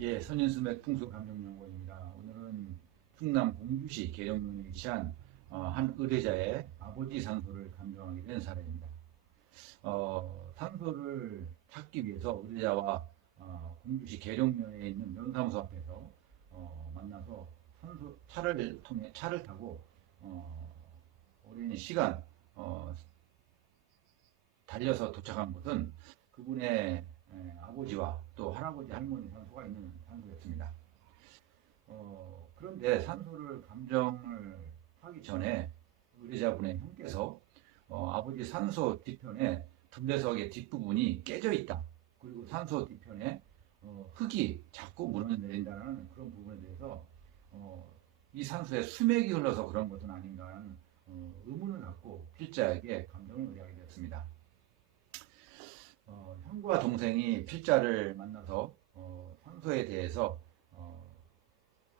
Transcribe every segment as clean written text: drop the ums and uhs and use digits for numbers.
예, 선인수맥 풍수감정연구원입니다. 오늘은 충남 공주시 계룡면에 위치한 한 의뢰자의 아버지 산소를 감정하게 된 사례입니다. 산소를 찾기 위해서 의뢰자와 공주시 계룡면에 있는 면사무소 앞에서 만나서 차를 타고 오랜 시간 달려서 도착한 곳은 그분의 아버지와 또 할아버지, 할머니 산소가 있는 산소였습니다. 그런데 산소를 감정을 하기 전에 의뢰자분의 형께서 아버지 산소 뒤편에 등대석의 뒷부분이 깨져 있다. 그리고 산소 뒤편에 흙이 자꾸 무너내린다는 그런 부분에 대해서 이 산소에 수맥이 흘러서 그런 것은 아닌가 하는 의문을 갖고 필자에게 감정을 의뢰하게 되었습니다. 형과 동생이 필자를 만나서 산소에 대해서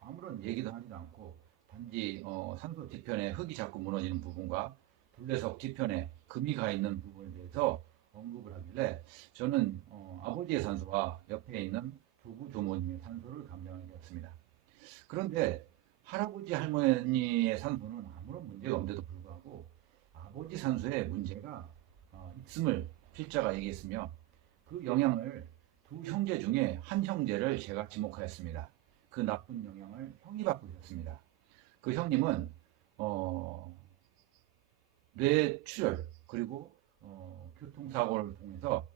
아무런 얘기도 하지도 않고 단지 산소 뒤편에 흙이 자꾸 무너지는 부분과 둘레석 뒤편에 금이 가 있는 부분에 대해서 언급을 하길래 저는 아버지의 산소와 옆에 있는 조부 조모님의 산소를 감정하게 되었습니다. 그런데 할아버지 할머니의 산소는 아무런 문제가 없는데도 불구하고 아버지 산소에 문제가 있음을 필자가 얘기했으며 그 영향을 두 형제 중에 한 형제를 제가 지목하였습니다. 그 나쁜 영향을 형이 받고 있었습니다. 그 형님은 뇌출혈 그리고 교통사고를 통해서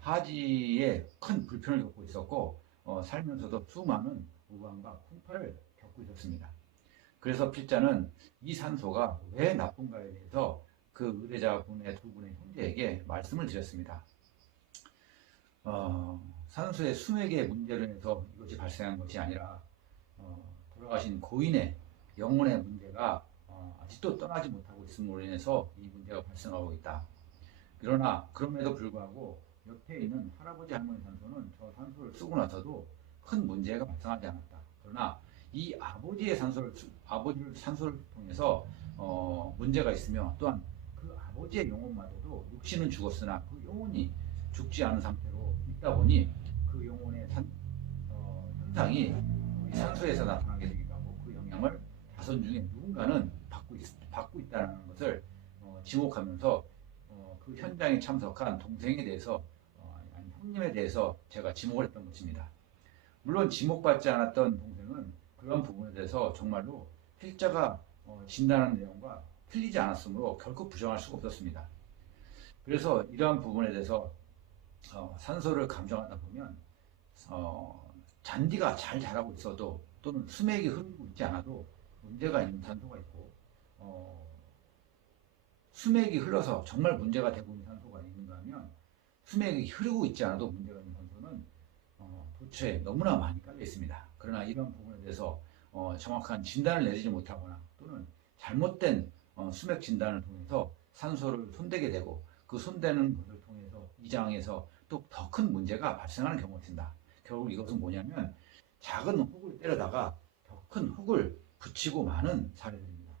하지에 큰 불편을 겪고 있었고 살면서도 수많은 우방과 풍파를 겪고 있었습니다. 그래서 필자는 이 산소가 왜 나쁜가에 대해서 그 의뢰자분의 두 분의 형제에게 말씀을 드렸습니다. 산소의 수맥의 문제로 인해서 이것이 발생한 것이 아니라 돌아가신 고인의 영혼의 문제가 아직도 떠나지 못하고 있음으로 인해서 이 문제가 발생하고 있다. 그러나 그럼에도 불구하고 옆에 있는 할아버지 할머니 산소는 저 산소를 쓰고 나서도 큰 문제가 발생하지 않았다. 그러나 이 아버지의 산소를 통해서 문제가 있으며 또한 그 아버지의 영혼마저도 육신은 죽었으나 그 영혼이 죽지 않은 상태로 있다 보니 그 영혼의 현상이 우리 산소에서 나타나게 되기도 하고 그 영향을 자손 중에 누군가는 받고 있다는 것을 지목하면서 그 현장에 참석한 동생에 대해서 아니 형님에 대해서 제가 지목을 했던 것입니다. 물론 지목받지 않았던 동생은 그런 부분에 대해서 정말로 필자가 진단하는 내용과 틀리지 않았으므로 결코 부정할 수가 없었습니다. 그래서 이러한 부분에 대해서 산소를 감정하다 보면 잔디가 잘 자라고 있어도 또는 수맥이 흐르고 있지 않아도 문제가 있는 산소가 있고 수맥이 흘러서 정말 문제가 되고 있는 산소가 있는가 하면 수맥이 흐르고 있지 않아도 문제가 있는 산소는 도처에 너무나 많이 깔려 있습니다. 그러나 이런 부분에 대해서 정확한 진단을 내리지 못하거나 또는 잘못된 수맥 진단을 통해서 산소를 손대게 되고 그 손대는 것을 통해서 이장에서 또 더 큰 문제가 발생하는 경우가 있습니다. 결국 이것은 뭐냐면 작은 흙을 때려다가 더 큰 흙을 붙이고 마는 사례들입니다.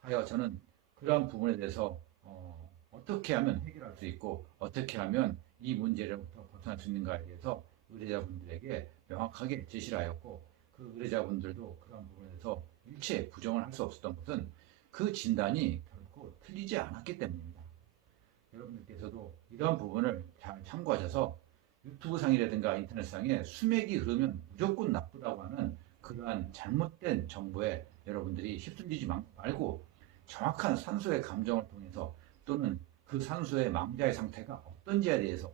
하여 저는 그러한 부분에 대해서 어떻게 하면 해결할 수 있고 어떻게 하면 이 문제로부터 벗어날 수 있는가에 대해서 의뢰자분들에게 명확하게 제시를 하였고 그 의뢰자분들도 그러한 부분에 대해서 일체 부정을 할 수 없었던 것은 그 진단이 결코 틀리지 않았기 때문입니다. 여러분들께서도 이러한 부분을 잘 참고하셔서 유튜브상이라든가 인터넷상에 수맥이 흐르면 무조건 나쁘다고 하는 그러한 잘못된 정보에 여러분들이 휩쓸리지 말고 정확한 산소의 감정을 통해서 또는 그 산소의 망자의 상태가 어떤지에 대해서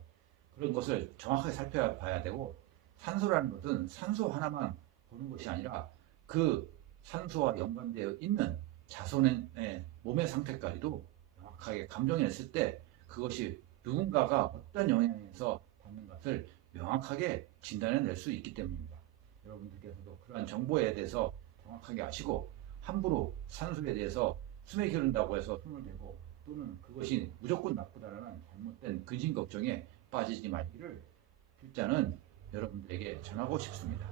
그런 것을 정확하게 살펴봐야 되고 산소라는 것은 산소 하나만 보는 것이 아니라 그 산소와 연관되어 있는 자손의 몸의 상태까지도 명확하게 감정했을 때 그것이 누군가가 어떤 영향에서 받는 것을 명확하게 진단해낼 수 있기 때문입니다. 여러분들께서도 그러한 정보에 대해서 정확하게 아시고 함부로 산소에 대해서 수맥이 흐른다고 해서 손을 대고 또는 그것이 무조건 나쁘다라는 잘못된 근심 걱정에 빠지지 말기를 필자는 여러분들에게 전하고 싶습니다.